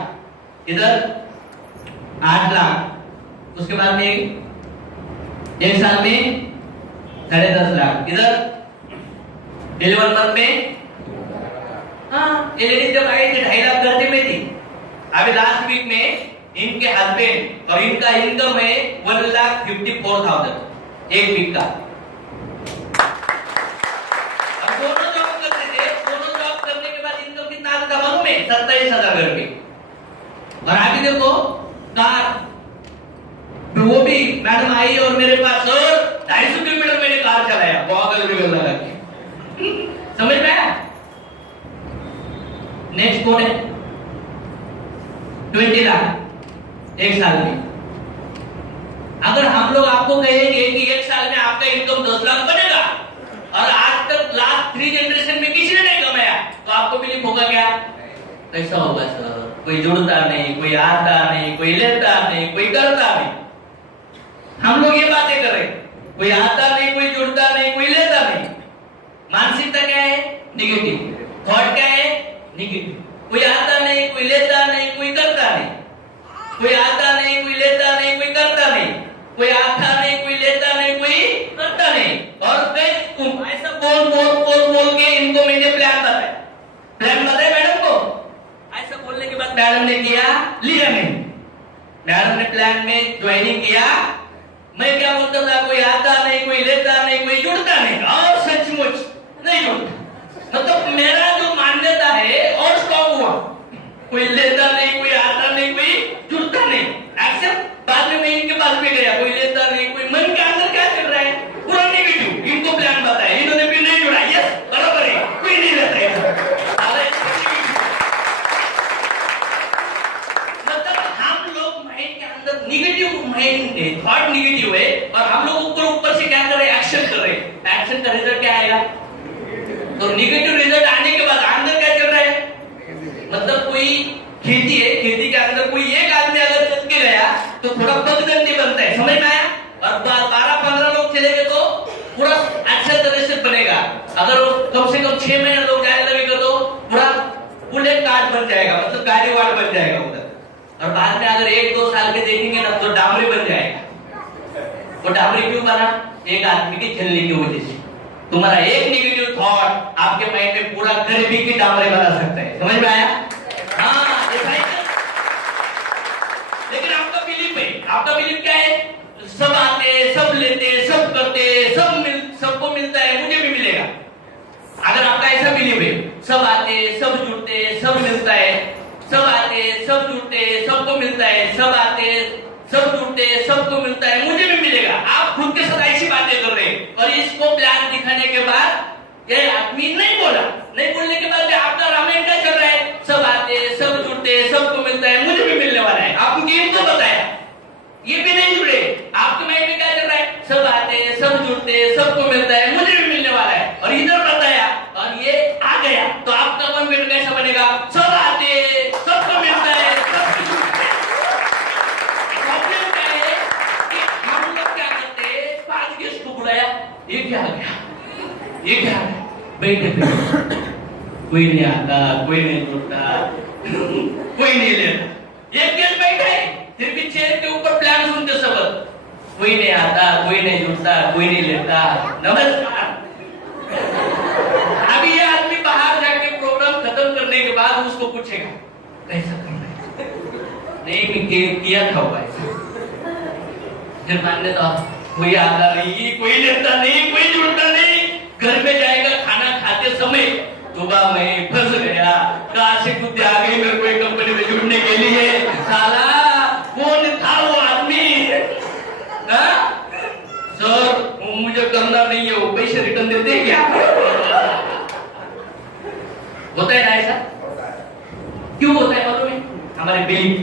इधर 8 लाख, उसके बाद में 1 साल में 10.5 लाख, इधर 11 मंथ में, हाँ, ये लेडीज जब आई थी 2.5 लाख कर्जे में थी। अभी लास्ट वीक में इनके हस्बैंड और इनका इनकम है 1,54,000 एक वीक का। अब दोनों जॉब करते थे, दोनों जॉब करने के बाद इनकम कितना आता था मालूम है? 27,000 रुपए। और आगे देखो कार, वो भी मैडम आई और मेरे पास, और 250 किलोमीटर मैंने कार चलाया, गॉगल विगल लगा के। समझ में आया? नेक्स्ट कौन है? 20 लाख 1 साल में। अगर हम लोग आपको कहेंगे कि 1 साल में आपका इनकम 10 लाख बनेगा और आज तक लास्ट 3 जनरेशन में किसी ने नहीं कमाया, तो आपको बिलीफ होगा क्या? कैसा होगा सर? कोई जुड़ता नहीं, कोई आता नहीं, कोई लेता नहीं, कोई करता नहीं। हम लोग ये बातें कर रहे, कोई आता नहीं, कोई जुड़ता नहीं, कोई लेता नहीं। मानसिकता क्या है? निगेटिव। थॉट क्या है? निगेटिव। कोई आता नहीं, कोई लेता नहीं, कोई करता नहीं। कोई आता नहीं, कोई लेता नहीं, कोई करता नहीं। कोई आता नहीं, कोई लेता नहीं, कोई करता नहीं। और ऐसा बोल के इनको मैंने प्लान बताया मैडम को। ऐसा बोलने के बाद मैडम ने किया, लिया नहीं। मैडम ने प्लान में ज्वाइनिंग किया। मैं क्या बोलता था, कोई आता नहीं, कोई लेता नहीं, कोई जुड़ता नहीं, और सचमुच नहीं जुड़ता। मतलब मेरा जो मान्यता है और स्ट्रॉन्ग हुआ, कोई लेता नहीं, कोई आता नहीं, कोई जुड़ता नहीं। एक्सेप्ट बाद में मैं इनके पास भी गया, कोई लेता नहीं, कोई मन के अंदर क्या चल रहा है पूरा नेगेटिव, इनको प्लान बताया, इन्होंने भी नहीं जुड़ा। यस, तो निगेटिव रिजल्ट आने के बाद अंदर क्या चल रहा है? मतलब कोई खेती है, खेती के अंदर कोई एक आदमी अगर चल के गया तो थोड़ा पगडंडी बनता है, समझ में आया? और 12-15 लोग चलेंगे तो पूरा अच्छा तरह से बनेगा। अगर वो कम से कम 6 महीने लोग जाने लगेगा तो पूरा फुल एक कार्ड बन जाएगा, मतलब गाड़ी वाड़ बन जाएगा उधर। और बाद में अगर 1-2 साल के देखेंगे ना तो डामरी बन जाएगा। वो डामरी क्यों बना? एक आदमी की चलने की वजह से। तुम्हारा एक नेगेटिव थॉट आपके माइंड में पूरा गरीबी की डामरी बना सकता है, समझ में आया? हाँ, लेकिन आपका बिलीफ है, आपका बिलीफ क्या है? सब आते, सब लेते, सब करते, सबको मिलता है, मुझे भी मिलेगा। अगर आपका ऐसा बिलीफ है, सब आते, सब जुड़ते, सब मिलता है, सब आते, सब जुड़ते, सबको मिलता है, सब आते, सब जुड़ते, सबको मिलता है, मुझे भी मिलेगा। आप खुद के साथ ऐसी बातें कर रहे हैं और इसको प्लान दिखाने के बाद ये आदमी नहीं बोला, नहीं बोलने के बाद आपका रामायण क्या चल रहा है? सब आते, सब जुड़ते, सबको मिलता है, मुझे भी मिलने वाला है। आपको गेम तो बताया, ये भी नहीं जुड़े। आपके माइंड में क्या चल रहा है? सब आते, सब जुड़ते, सबको मिलता है, मुझे भी मिलने वाला है। और इधर बताया और ये आ गया तो आपका मन में कैसा बनेगा? सब आते, सबको मिलता है, सबको जुड़ते। प्रॉब्लम क्या है कि हम लोग क्या करते हैं? 5 गेस्ट को बुलाया, ये क्या आ गया, ये क्या आ गया, बैठे कोई नहीं आता, कोई नहीं जुड़ता, कोई नहीं लेता। एक गेस्ट बैठा है, फिर भी चेयर के ऊपर प्लान सुनते सब, कोई नहीं आता, कोई नहीं जुड़ता, कोई नहीं लेता, नमस्कार। अभी ये आदमी बाहर जाके प्रोग्राम खत्म करने के बाद उसको पूछेगा कैसा करना है? नहीं, मैं किया था ऐसा। फिर मानने तो कोई आता नहीं, कोई लेता नहीं, कोई जुड़ता नहीं। घर में जाएगा, खाना खाते समय सुबह मैं फंस गया, कहां से कुत्ते आ गए मेरे को एक कंपनी में जुड़ने के लिए, साला कौन था वो आदमी? सर मुझे करना नहीं है, वो पैसे रिटर्न देते हैं क्या? होता है ना ऐसा? क्यों होता है मालूम है? हमारे बिलीफ।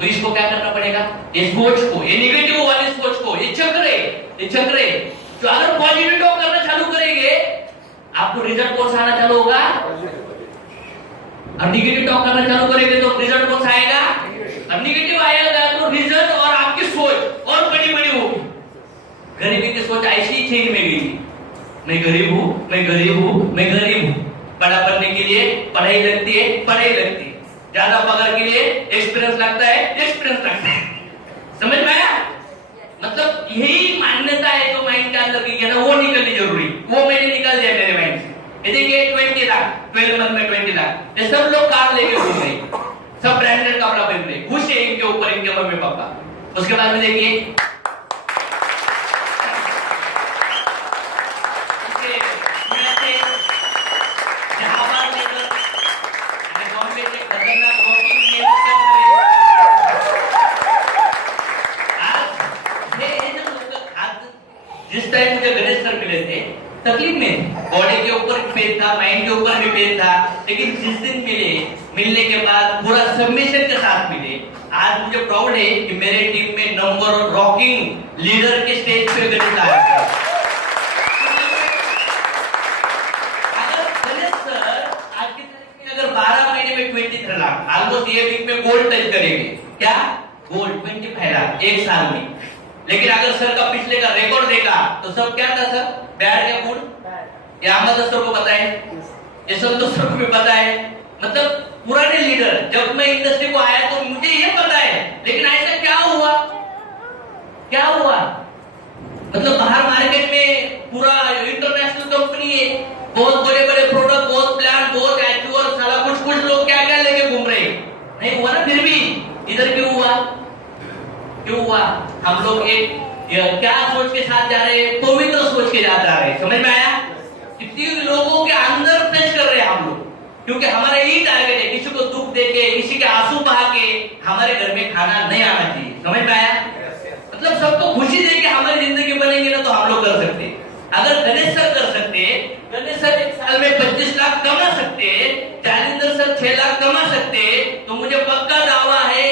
तो इसको क्या करना पड़ेगा? ये सोच को, ये नेगेटिव वाली सोच को, ये चक्र है। तो अगर पॉजिटिव टॉक करना चालू करेंगे आपको रिजल्ट कौन सा आना चालू होगा? अब निगेटिव टॉक करना चालू करेंगे तो रिजल्ट कौन सा आएगा? अब निगेटिव आएगा तो रिजल्ट और आपकी सोच और बड़ी होगी। गरीबी की सोच ऐसी ही चेन में गई, मैं गरीब हूं, मैं गरीब हूं, मैं गरीब हूं। बड़ा बनने के लिए पढ़ाई लगती है, ज्यादा पगार के लिए एक्सपीरियंस लगता है, समझ में आया? मतलब यही मान्यता है जो माइंड के अंदर की है ना, वो निकलनी जरूरी। वो मैंने निकाल दिया मेरे माइंड से। ये देखिए 20 लाख, 12 मंथ में 20 लाख, ये सब लोग कार लेके घूम रहे, सब ब्रांडेड कपड़ा पहन रहे, खुश है इनके ऊपर इनके मम्मी पापा। उसके बाद में देखिए जिस टाइम मुझे गणेश सर मिले थे तकलीफ में, बॉडी के ऊपर पेन था, माइंड के ऊपर भी पेन था, लेकिन जिस दिन मिलने के बाद पूरा सबमिशन के साथ मिले, आज मुझे प्राउड है कि मेरे टीम में नंबर 1 रॉकिंग लीडर के स्टेज पे गणेश आए। अगर गणेश सर आज की तारीख में अगर 12 महीने में 23 लाख, ऑलमोस्ट ये वीक में गोल्ड टच करेंगे, क्या गोल्ड 25 लाख एक साल में। लेकिन अगर सर का पिछले का रिकॉर्ड देखा तो सब क्या था सर? बैड या गुड? ये अहमद सर को पता है, ये संतोष सर को भी पता है। मतलब पुराने लीडर, जब मैं इंडस्ट्री को आया तो मुझे ये पता है, लेकिन ऐसा क्या हुआ? मतलब बाहर मार्केट में पूरा इंटरनेशनल कंपनी है, बहुत बड़े प्रोडक्ट, बहुत प्लान, बहुत एक्चुअल, सारा कुछ लोग क्या लेके घूम रहे, नहीं हुआ ना? फिर भी इधर क्यों हुआ? हम लोग एक क्या सोच के साथ जा रहे हैं? पवित्र सोच के जा रहे हैं, समझ में आया? कितने लोगों के अंदर पेश कर रहे हैं हम लोग, क्योंकि हमारा यही टारगेट है, किसी को दुख देके, किसी के आंसू बहा के हमारे घर में खाना नहीं आना चाहिए, समझ में आया? मतलब सबको खुशी देके हमारी जिंदगी बनेगी ना तो हम लोग कर सकते। अगर गणेश सर कर सकते, गणेश सर एक साल में 25 लाख कमा सकते, जालिंदर सर 6 लाख कमा सकते, तो मुझे पक्का दावा है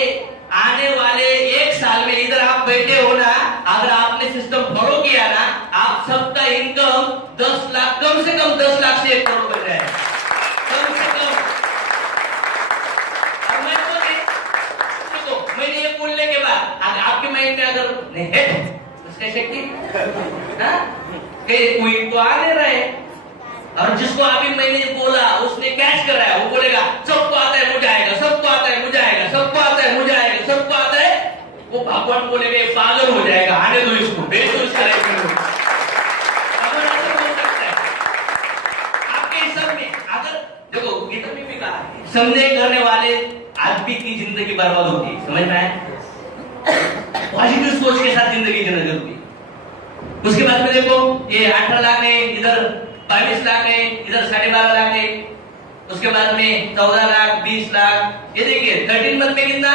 आने वाले 1 साल में इधर आप बैठे हो ना, अगर आपने सिस्टम फॉलो किया ना, आप सबका इनकम 10 लाख, कम से कम 10 लाख से 1 करोड़ हाँ? कोई तो आ नहीं रहा है, और जिसको अभी मैंने बोला उसने कैच कर रहा है, वो बोलेगा सबको आता है मुझे आएगा, सबको आता है मुझे आएगा, सबको आता है मुझे आएगा, सबको आता है। वो भगवान बोलेगा पागल हो जाएगा, आने दो इसको, भेज दो इसका। देखो गीता में भी कहा है, संदेह करने वाले आदमी की जिंदगी बर्बाद होती है, समझ में आया? पॉजिटिव सोच के साथ जिंदगी जीना जरूरी है। उसके बाद में देखो ये 18 लाख है, इधर 22 लाख है, इधर 12.5 लाख है, उसके बाद में 14 लाख, 20 लाख, ये देखिए 13 मंथ में कितना,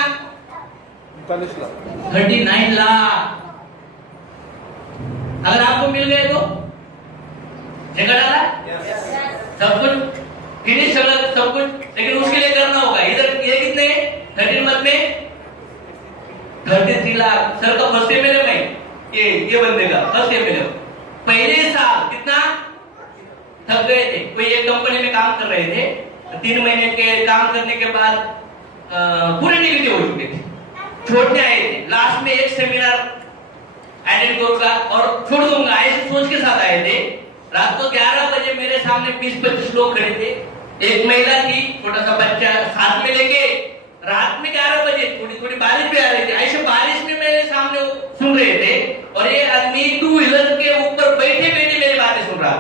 39 लाख। अगर आपको मिल गए तो जगह डाला सब कुछ फिनिश सब कुछ, लेकिन उसके लिए करना होगा। इधर ये कितने 13 मंथ में 33 लाख। सर का फर्स्ट एमएलए में ये बंदे का फर्स्ट एमएलए पहले साल कितना थक गए थे। कोई एक कंपनी में काम कर रहे थे, 3 महीने के काम करने के बाद पूरे निगेटिव हो चुके थे, छोड़ने आए थे। लास्ट में एक सेमिनार अटेंड करूंगा और छोड़ दूंगा ऐसे सोच के साथ आए थे। रात को 11 बजे मेरे सामने 20-25 लोग खड़े थे, एक महिला थी, छोटा सा बच्चा साथ में लेके। रात में 11 बजे थोड़ी बारिश भी आ रही थी, ऐसे बारिश में मेरे सामने सुन रहे थे, और ये आदमी 2 व्हीलर के ऊपर बैठे बैठे मेरी बातें सुन रहा।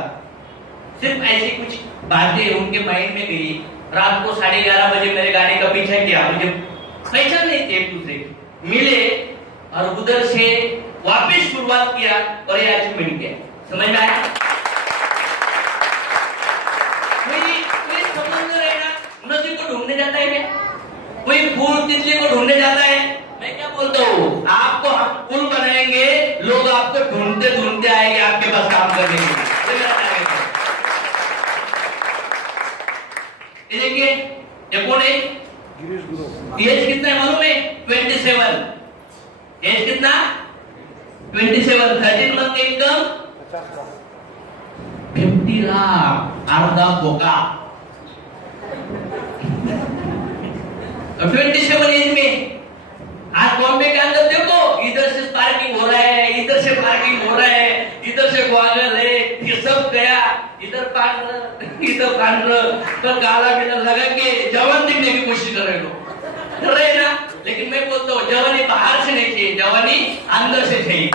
सिर्फ ऐसी कुछ बातें उनके माइंड में गई। रात को 11:30 बजे मेरे गाड़ी का पीछा किया, मुझे पहचान नहीं थे, एक दूसरे मिले और उधर से वापस शुरुआत किया और ये अचीवमेंट किया। समझ में आया? कोई समंदर है ना, नदी को ढूंढने जाता है क्या? कोई फूल तितली को ढूंढने जाता है? मैं क्या बोलता हूँ, आपको हम पुल बनाएंगे, लोग आपको ढूंढते ढूंढते आएंगे आपके पास काम करने के लिए। ये देखिए ये कौन है? एज कितना है मालूम है? 27। एज कितना? 27। 13 मंथ का इनकम 50 लाख, अर्धा बोका। 27 एज में आज बॉम्बे के अंदर देखो, इधर से पार्किंग हो रहा है, इधर से पार्किंग हो रहा है, इधर से ग्वालियर है, ये सब गया, इधर पार्लर, इधर पार्लर, तो काला बिना लगा के जवान दिखने की कोशिश कर रहे लोग, कर रहे ना। लेकिन मैं बोलता हूँ जवानी बाहर से नहीं चाहिए, जवानी अंदर से चाहिए।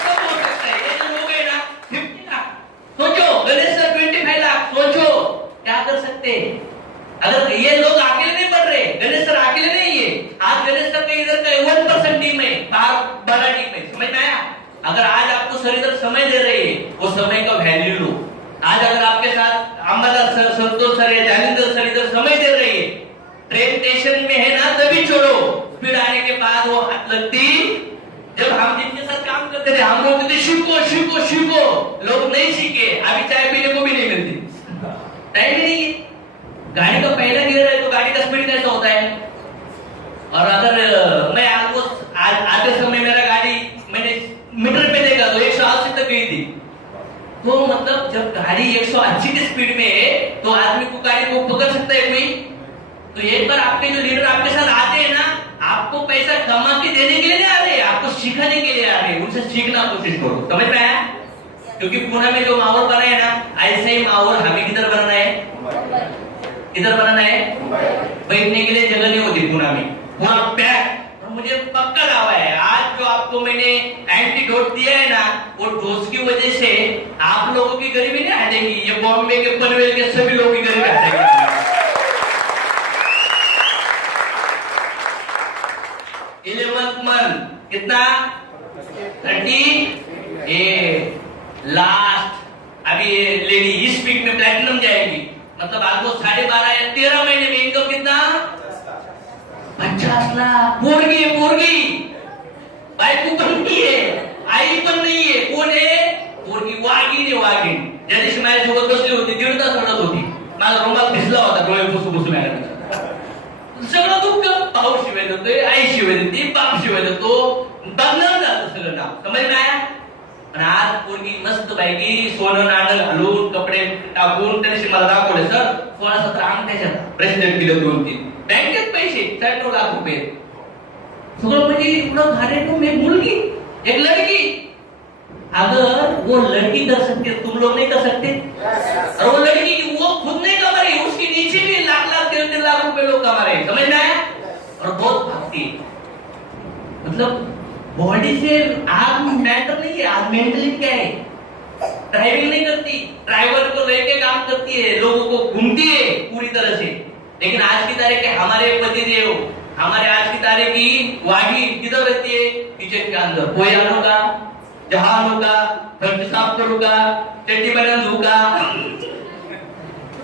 सब हो सकता है। ये जो लोग है ना 50 लाख, सोचो गणेश सर 25 लाख, सोचो क्या कर सकते हैं। अगर ये लोग अकेले नहीं बढ़ रहे, गणेश सर अकेले नहीं है, आज गणेश सर के इधर का 1% टीम है, बाहर बड़ा टीम है। समझ में आया? अगर आज आपको सर इधर समय दे रही है, वो समय का वैल्यू लो। आज अगर आपके साथ अम्बादास सर, संतोष सर या जालिंदर सर इधर समय दे रही है, ट्रेन स्टेशन में है ना, तभी छोड़ो, फिर आने के बाद वो हाथ लगती। जब हम जिनके साथ काम करते थे, हम लोग सीखो सीखो सीखो, लोग नहीं सीखे, अभी चाय पीने को भी नहीं मिलती, टाइम ही नहीं है। गाड़ी का पहला गियर है तो गाड़ी का स्पीड कैसा होता है? और अगर मैं आपको आते समय मेरा गाड़ी मैंने मीटर पे देखा तो 180 तक गई थी। तो मतलब जब गाड़ी 180 की स्पीड में है तो आदमी को गाड़ी को पकड़ सकता है कोई? तो एक बार आपके जो लीडर आपके साथ आते हैं ना, आपको पैसा कमा के देने के लिए नहीं आ रहे, आपको सिखाने के लिए आ रहे, उनसे सीखना कोशिश करो। समझ में आया? क्योंकि पुणे में जो माहौल बना है ना, ऐसा ही माहौल हमें किधर बनना है? इधर बनाना है। बैठने के लिए जगह नहीं होती पुणे में, पूरा पैक। मुझे पक्का दावा है, आज जो आपको मैंने एंटीडोट दिया है ना, वो डोज की वजह से आप लोगों की गरीबी नहीं हटेगी, ये बॉम्बे के पनवेल के सभी लोगों की गरीबी हटेगी। 11th मंथ कितना? 38 लास्ट। अभी ये लेडी इस वीक में प्लैटिनम जाएगी, मतलब आपको 12.5 या 13 महीने में इनकम कितना? 50 लाख। पोरगी बायको पण नहीं है, आई पण नहीं है, कोण है? पोरगी वागिन ज्यादिवशी माझ्यासोबत बसली होती 1.5 तास रडत होती, माझा रुमाल भिजला होता, डोळे पुसू सगळं दुःख। भाऊ शिवाय देतोय, आई शिवाय देते, बाप शिवाय देतो, बदनाम झालं सगळं नाव। समज में आया? पण आज पोरगी मस्त पैकी सोनं नाणं घालून कपडे टाकून त्याने मला दाखवले, सर 16-17 अंगठ्याच्यात ब्रेसलेट दिलं 2-3, बँकेत पैसे 96 लाख रुपये, सगळं म्हणजे एवढं घारे तो मी मुलगी एक लड़की, अगर वो लड़की कर सकती है, तुम लोग नहीं कर सकते? और वो लड़की की वो खुद नहीं कमा रही, उसके नीचे भी लाख लाख 3-3 लाख रुपए लोग कमा रहे हैं, समझ में आया? और बहुत भागती है, मतलब बॉडी से आग मैटर नहीं है, आग मेंटली क्या है? ड्राइविंग नहीं करती, ड्राइवर को लेके काम करती है, लोगों को घूमती है पूरी तरह से। लेकिन आज की तारीख के हमारे पतिदेव, हमारे आज की तारीख की वागी किधर रहती है? किचन के अंदर, कोई आलूगा, जहां होगा, घर साफ करूंगा, चट्टी बना दूंगा।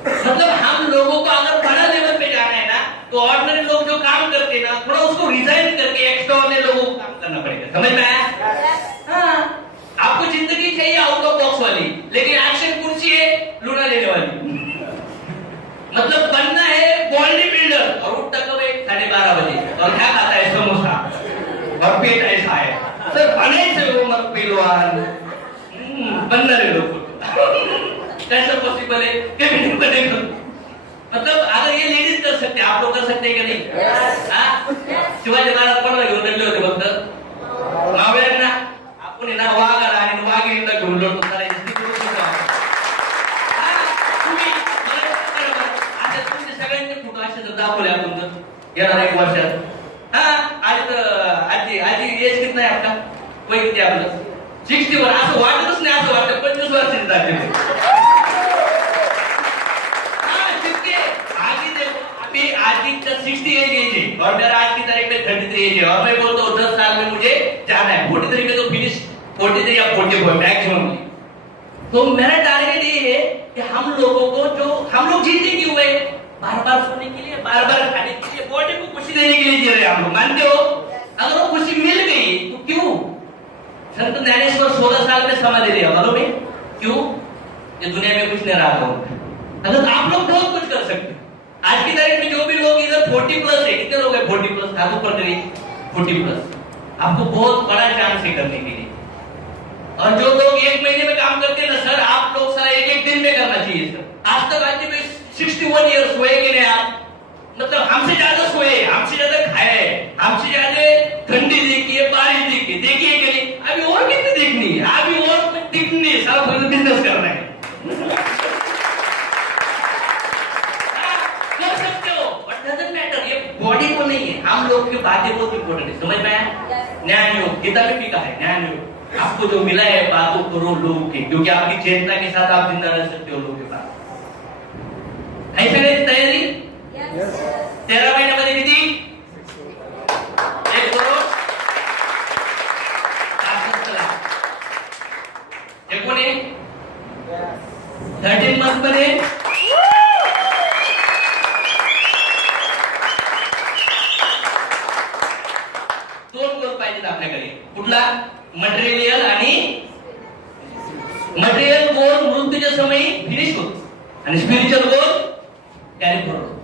मतलब हम लोगों को अगर बड़ा लेवल पे जाना है ना, तो ऑर्डिनरी लोग जो काम करते हैं ना, थोड़ा उसको रिजाइन करके एक्स्ट्राऑर्डिनरी लोगों को काम करना पड़ेगा, समझ में आया? हाँ, आपको जिंदगी चाहिए आउट ऑफ बॉक्स वाली, लेकिन एक्शन कुर्सी है लूना लेने वाली। मतलब बनना है बॉडी बिल्डर और उठता कब 12:30 बजे और क्या खाता है? समोसा और पेट ऐसा है सर, बने से वो मत पहलवान बनना रे लोग कैसे पॉसिबल है कि नहीं बनेगा? मतलब अगर ये लेडीज कर सकते, आप लोग कर सकते हैं कि नहीं? शिवाजी महाराज पण घेऊन होते फक्त मावळ्यांना, आपण ना वाघ आला आणि वाघिणीला घेऊन लढतो करायची सगळ्यांचे फोटो असे जर दाखवले आपण तर येणार 1 वर्षात। आजी एज कितना है आपका? वय किती आपलं? 61। असं वाटतच नाही, असं वाटतं 25 वर्षांची झाली। आजी देखो, अभी आजी का 60 एज है और मेरा आज की तारीख में 33 एज है और मैं बोलता हूँ 10 साल में मुझे जाना है 43 में तो फिनिश, 43 या 44 मैक्सिमम। तो मेरा टारगेट ये है कि हम लोगों को, जो हम लोग जीते क्यों हुए? बार बार सोने के लिए, बार बार खाने के लिए, बॉडी को खुशी देने के लिए जी रहे हैं हम लोग, मानते हो? अगर वो खुशी मिल गई तो क्यों? संत ज्ञानेश्वर 16 साल में समाधि लिया, मालूम है क्यों? ये दुनिया में कुछ नहीं रहा था। अगर आप लोग बहुत कुछ कर सकते हैं। आज की तारीख में जो भी लोग इधर 40 प्लस है, कितने लोग हैं 40 प्लस? हाथ ऊपर करिए, 40 प्लस। आपको बहुत बड़ा चांस है करने के लिए। और जो लोग 1 महीने में काम करते हैं ना सर, आप लोग सारा 1-1 दिन में करना चाहिए सर। आज तक आज में 61 ईयर्स सोए कि नहीं आप? मतलब हमसे ज्यादा सोए, हमसे ज्यादा खाए, हमसे ज्यादा ठंडी देखी है, बारिश देखी देखिए कि नहीं? अभी और कितनी देखनी है? अभी और कुछ दिखनी है, सारा बिजनेस करना है। कर सकते हो, बट डजंट मैटर, ये बॉडी को नहीं है, हम लोग की बातें बहुत इंपॉर्टेंट है, समझ में आया? ज्ञान योग, गीता में भी कहा है ज्ञान योग, आपको जो मिला है बातों करो लोगों की, क्योंकि आपकी चेतना के साथ आप जिंदा रह सकते हो लोगों के पास। ऐसे नहीं तैयारी? 13 महिन्यामध्ये किती? 1 करोड 67 लाख। हे कोण आहे? 13 मंथ मध्ये 2 गोल पाहिजेत आपल्याकडे। कुठला? मटेरियल आणि मटेरियल गोल मृत्यूच्या समयी फिनिश होतो आणि स्पिरिच्युअल गोल कॅरी फॉरवर्ड।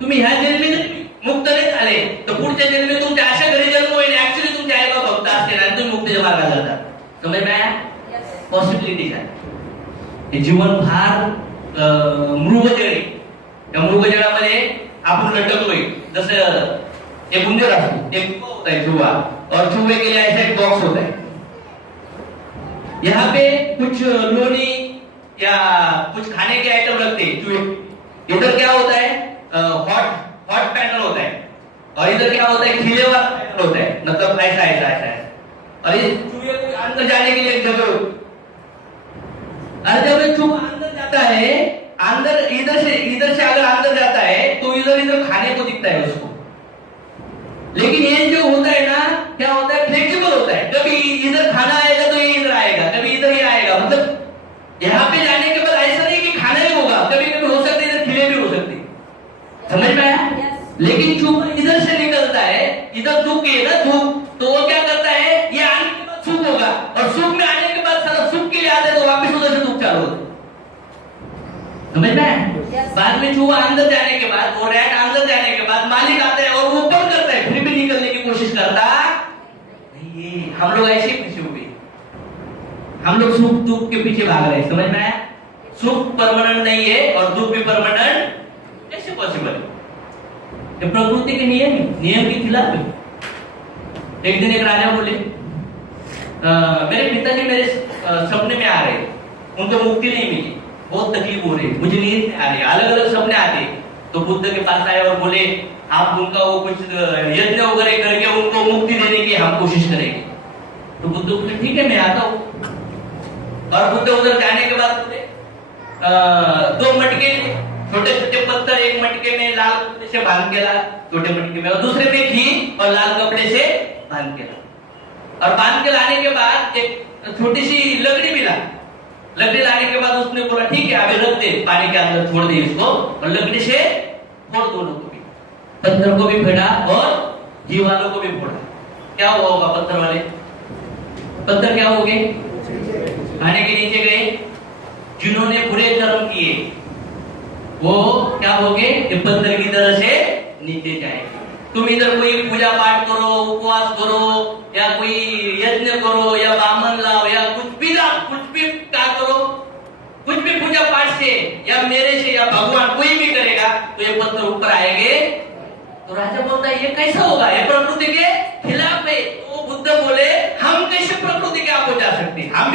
तुम्ही ह्या जन्मीत मुक्त नाही झाले तर पुढच्या जन्मीत तुमच्या अशा घरी जन्म होईल, ऍक्च्युअली तुमचे आई बाप भक्त असतील आणि तुम्ही मुक्तीच्या मार्गाला जातात, समज में आया? पॉसिबिलिटीज आहे। हे जीवन फार मृगजळ आहे, त्या मृगजळामध्ये आपण लटकलोय, जसं एक उंदीर असतो, एक होता है चूहा, और चूहे के लिए ऐसा एक बॉक्स होता है, यहाँ पे कुछ लोनी या कुछ खाने के आइटम रखते हैं चूहे। इधर क्या होता है? हॉट पैनल होता है और इधर क्या होता है? खिले वाला पैनल होता है, मतलब ऐसा ऐसा ऐसा है। और ये चूहे को अंदर जाने के लिए एक जगह, और जब चूहा अंदर जाता है, अंदर इधर से अगर अंदर जाता है तो इधर खाने को दिखता है उसको। लेकिन ये जो होता है ना, क्या होता है? फ्लेक्सिबल होता है, कभी इधर खाना आएगा तो ये इधर आएगा, कभी इधर ही आएगा। मतलब यहाँ पे जाने के बाद ऐसा नहीं कि खाना ही होगा, कभी कभी हो सकता है इधर खिले भी हो सकते, समझ में आया? लेकिन चूहा इधर से निकलता है, इधर धूप है ना, धूप, तो वो क्या करता है? ये आने के बाद सुख होगा, और सुख में आने के बाद सारा सुख के लिए आते तो वापस उधर से धूप चालू होता, समझ में आया? बाद में चूहा अंदर जाने के बाद, वो रैट अंदर जाने के बाद मालिक आता है और वो ऊपर करता है, फिर भी निकलने की कोशिश करता नहीं। हम लोग ऐसे पीछे हुए, हम लोग सुख दुख के पीछे भाग रहे हैं, समझ में आया? सुख परमानेंट नहीं है और दुख भी परमानेंट कैसे पॉसिबल है? ये प्रकृति के नियम की खिलाफ है। एक दिन एक राजा बोले, मेरे पिताजी मेरे सपने में आ रहे, उनको मुक्ति नहीं मिली, बहुत तकलीफ हो रही, मुझे नींद नहीं आ रही, अलग अलग सपने आते। तो बुद्ध के पास आए और बोले आप उनका वो कुछ यज्ञ वगैरह करके उनको मुक्ति देने की हम कोशिश करेंगे। तो बुद्ध बोले ठीक है मैं आता हूँ। और बुद्ध उधर जाने के बाद बोले 2 मटके छोटे छोटे पत्थर, एक मटके में लाल कपड़े से बांध के ला, छोटे मटके में, और दूसरे में घी और लाल कपड़े से बांध के ला। और बांध के लाने के बाद एक छोटी सी लकड़ी मिला, लकड़ी लाने के बाद उसने बोला ठीक है अभी रख दे, पानी के अंदर छोड़ दे इसको, और लकड़ी से फोड़ दोनों को भी, पत्थर को भी फेड़ा और घी वालों को भी फोड़ा। क्या हुआ होगा पत्थर वाले? पत्थर क्या हो गए? खाने के नीचे गए। जिन्होंने बुरे कर्म किए वो क्या हो गए? पत्थर की तरह से नीचे जाएंगे। तुम इधर कोई पूजा पाठ करो, उपवास करो, या कोई यज्ञ करो, या बामन लाओ, या कुछ भी क्या करो, कुछ भी पूजा पाठ से या मेरे से या भगवान कोई भी करेगा तो ये पत्थर ऊपर आएंगे। तो राजा बोलता है ये कैसा होगा, ये प्रकृति के खिलाफ है। तो बुद्ध बोले हम कैसे प्रकृति के आप हो जा सकते हैं, हम